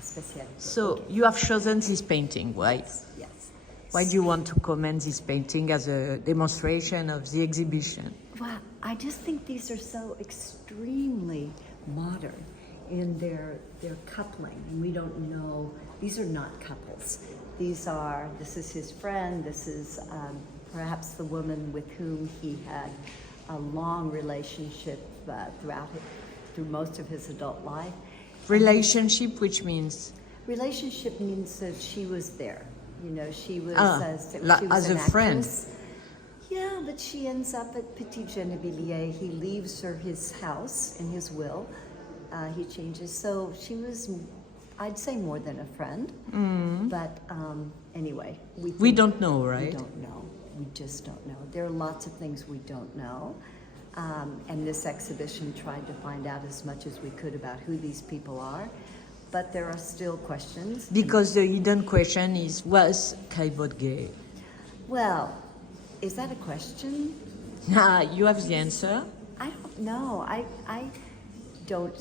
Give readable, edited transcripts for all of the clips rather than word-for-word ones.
spécialité. So you have chosen this painting, right? Yes. Why do you want to comment this painting as a demonstration of the exhibition? Well, I just think these are so extremely modern in their coupling, and we don't know, these are not couples. This is his friend, this is perhaps the woman with whom he had a long relationship through most of his adult life. Relationship, which means? Relationship means that she was there. You know, she was, as an a friend. actress. Yeah, but she ends up at Petit Genevilliers. He leaves her his house in his will. He changes. So she was, I'd say, more than a friend. But anyway. We don't know, right? We don't know. We just don't know. There are lots of things we don't know. And this exhibition tried to find out as much as we could about who these people are. But there are still questions. Because the hidden question is, was Caillebotte gay? Well, is that a question? You have the answer? I don't know. I don't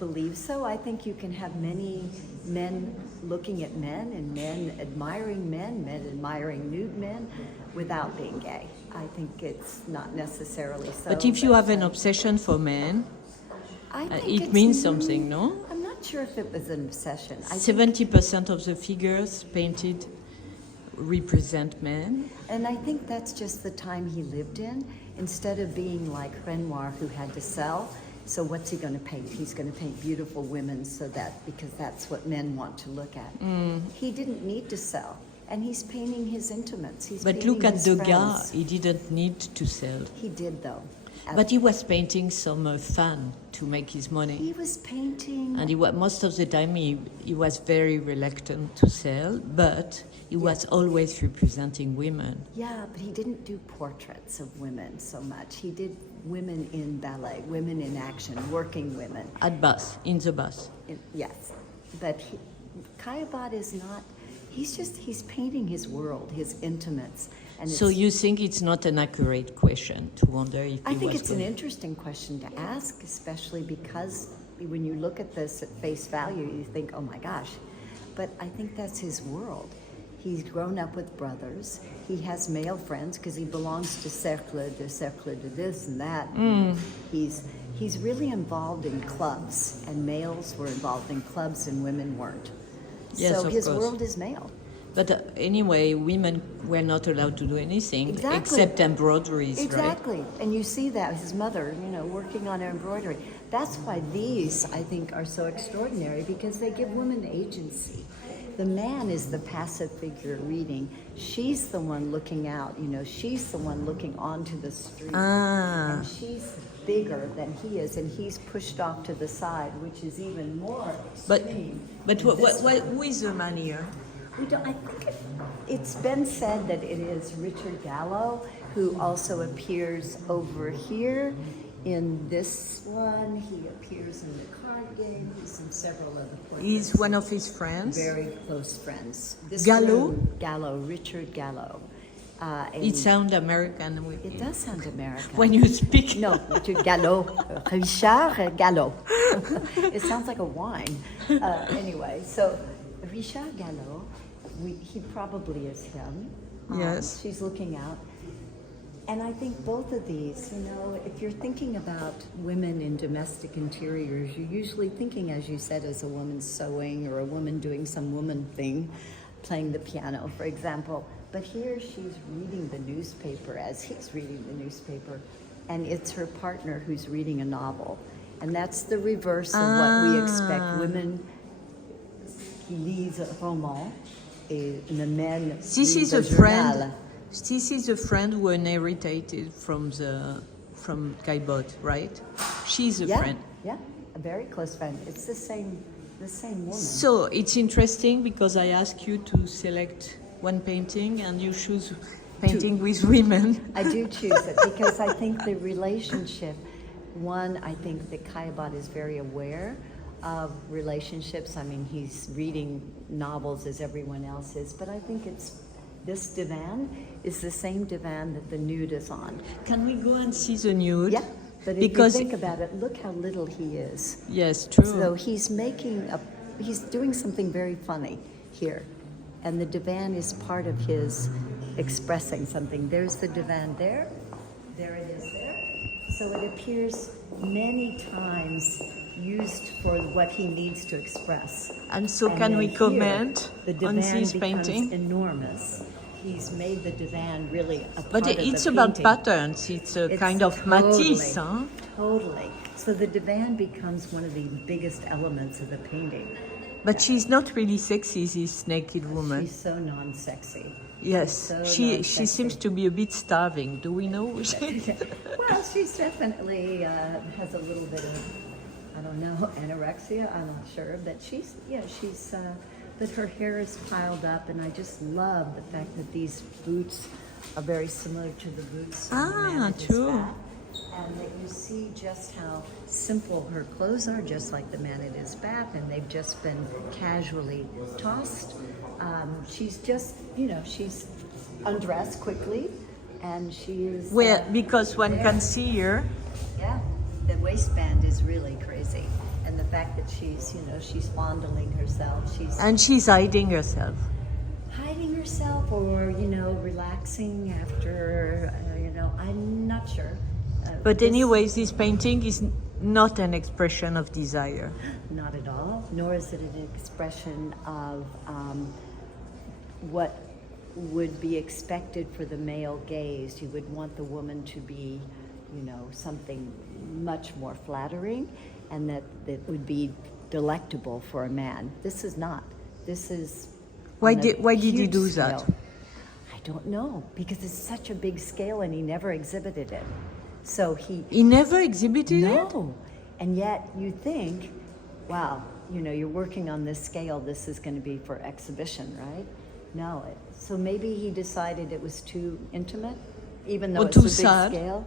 believe so. I think you can have many men looking at men and men admiring men admiring nude men without being gay. I think it's not necessarily so. But if you have an obsession for men, it means something, no? I'm not sure if it was an obsession. 70% of the figures painted represent men. And I think that's just the time he lived in. Instead of being like Renoir, who had to sell, so what's he going to paint? He's going to paint beautiful women because that's what men want to look at. He didn't need to sell. And he's painting his intimates. But look at Degas, he didn't need to sell. He did, though. But he was painting some fan to make his money. He was painting... And most of the time he was very reluctant to sell, but he was always representing women. Yeah, but he didn't do portraits of women so much. He did women in ballet, women in action, working women. At bus, in the bus. Yes. But Caillebotte is not... He's painting his world, his intimates. And so you think it's not an accurate question to wonder if I think it's an interesting question to ask, especially because when you look at this at face value, you think, oh my gosh. But I think that's his world. He's grown up with brothers. He has male friends because he belongs to cercle de this and that. He's really involved in clubs, and males were involved in clubs and women weren't. Yes, so his course. world is male. But anyway, women were not allowed to do anything except embroideries, exactly. Right? And you see that, his mother, working on her embroidery. That's why these, I think, are so extraordinary, because they give women agency. The man is the passive figure reading. She's the one looking out, she's the one looking onto the street. And she's bigger than he is, and he's pushed off to the side, which is even more extreme. But who is the man here? I think it's been said that it is Richard Gallo, who also appears over here in this one. He appears in the card game. He's in several other portraits. He's one of his friends? Very close friends. Gallo? Gallo, Richard Gallo. It sounds American. It does sound American. When you speak. No, Richard Gallo. Richard Gallo. It sounds like a wine. Anyway, so Richard Gallo, he probably is him. Yes. She's looking out. And I think both of these, if you're thinking about women in domestic interiors, you're usually thinking, as you said, as a woman sewing or a woman doing some woman thing, playing the piano, for example. But here she's reading the newspaper as he's reading the newspaper, and it's her partner who's reading a novel. And that's the reverse of what we expect. Women lisent un roman, et the men lisent un journal. This is a friend who inherited from Caillebotte, right? She's a friend. Yeah, a very close friend. It's the same woman. So it's interesting because I ask you to select one painting and you choose painting with women. I do choose it because I think the relationship, I think that Caillebotte is very aware of relationships. I mean, he's reading novels as everyone else is, but I think this divan is the same divan that the nude is on. Can we go and see the nude? Yeah, but if you think about it, look how little he is. Yes, true. So he's making he's doing something very funny here. And the divan is part of his expressing something. There's the divan there. There it is there. So it appears many times used for what he needs to express. And so And can then we here, comment the on divan this becomes painting? enormous. He's made the divan really a But part of it's the about painting. patterns. It's a kind of Matisse, huh? Totally. So the divan becomes one of the biggest elements of the painting. But she's not really sexy, this naked woman. She's so non-sexy. Yes, so she non-sexy. seems to be a bit starving. Do we know? Well, she's definitely has a little bit of, I don't know, anorexia. I'm not sure, but she's, but her hair is piled up, and I just love the fact that these boots are very similar to the boots on the man at his true. back. And that you see just how simple her clothes are, just like the man at his back, and they've just been casually tossed. She's just, she's undressed quickly, and she is... Well, because one there. can see her. Yeah, the waistband is really crazy. And the fact that she's, she's fondling herself, And she's hiding herself. hiding herself or, relaxing after, I'm not sure. But This- anyways, this painting is not an expression of desire. Not at all, nor is it an expression of what would be expected for the male gaze. You would want the woman to be, something much more flattering, and that would be delectable for a man. This is not. This is... Why on a did he huge do that? scale. I don't know, because it's such a big scale and he never exhibited it. So He never exhibited it? no. And yet you think, wow, you're working on this scale, this is going to be for exhibition, right? No. So maybe he decided it was too intimate, even though Or it's too a big sad. scale.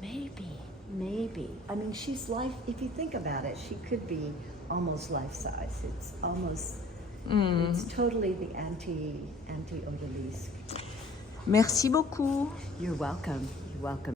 Maybe. I mean, she's life, if you think about it, she could be almost life size. It's almost, it's totally the anti-odalisque. Merci beaucoup. You're welcome. You're welcome.